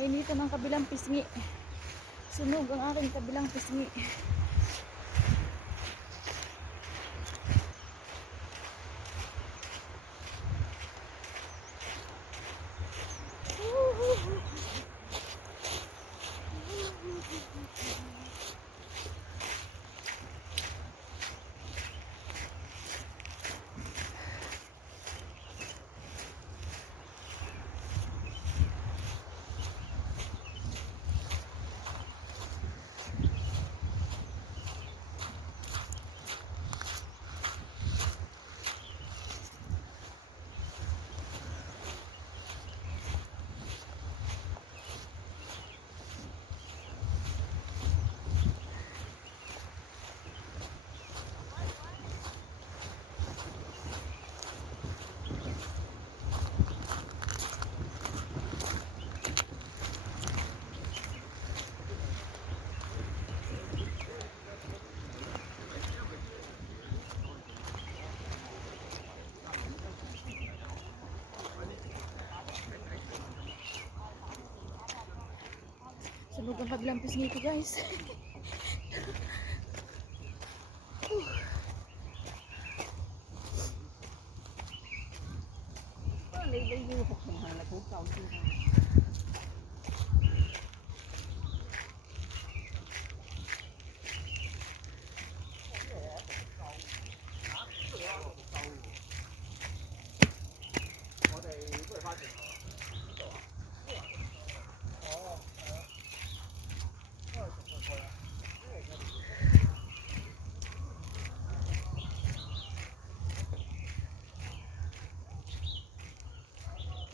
Nainitan ang kabilang pisngi. Sunog ang aking kabilang pisngi. Sunog ang kabilang pisngi ko, guys.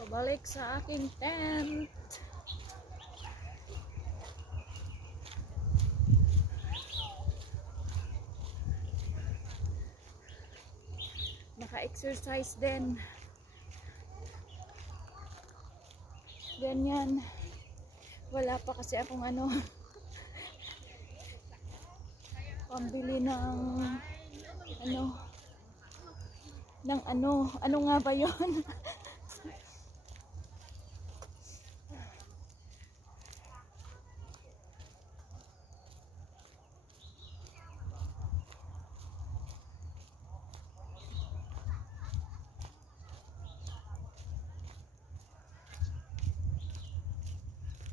Pabalik sa aking tent. Naka-exercise din. Ganyan. Wala pa kasi akong pambili ng ano nga ba yon?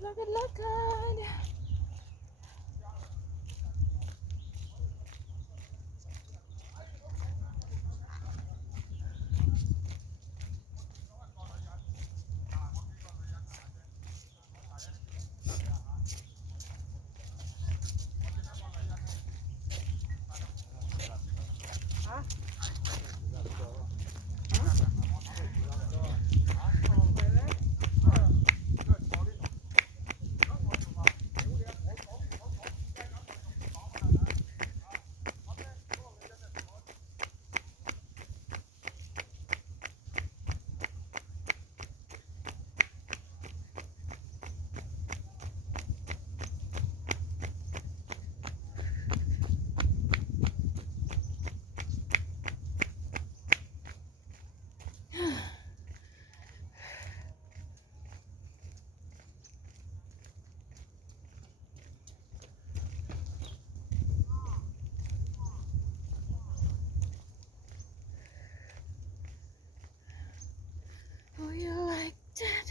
Lakad-lakad. Oh, you like that?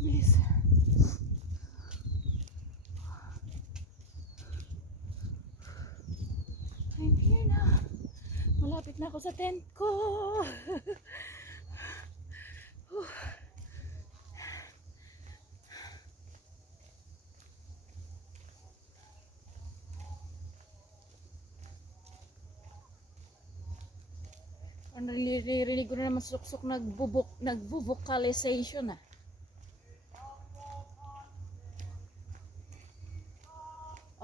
Bilis. I'm here na. Malapit na ako sa tent ko. Naririnig ko na naman suksok nagvo-vocalization .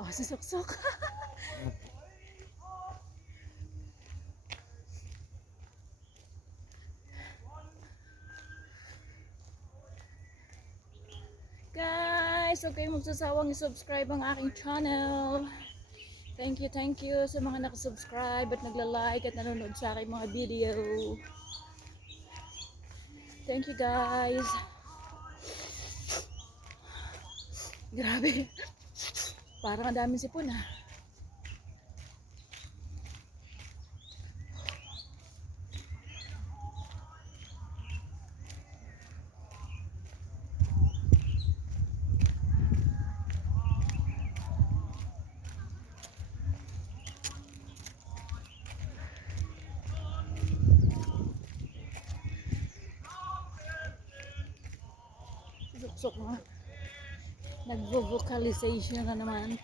Oh, si suksok. guys, huwag kayong magsasawang i-subscribe ang aking channel. Thank you sa mga nakasubscribe at nagla-like at nanonood sa aking mga video. Thank you guys. Grabe. Parang ang daming sipon ah. Suksok na. Nag-vocalization na naman.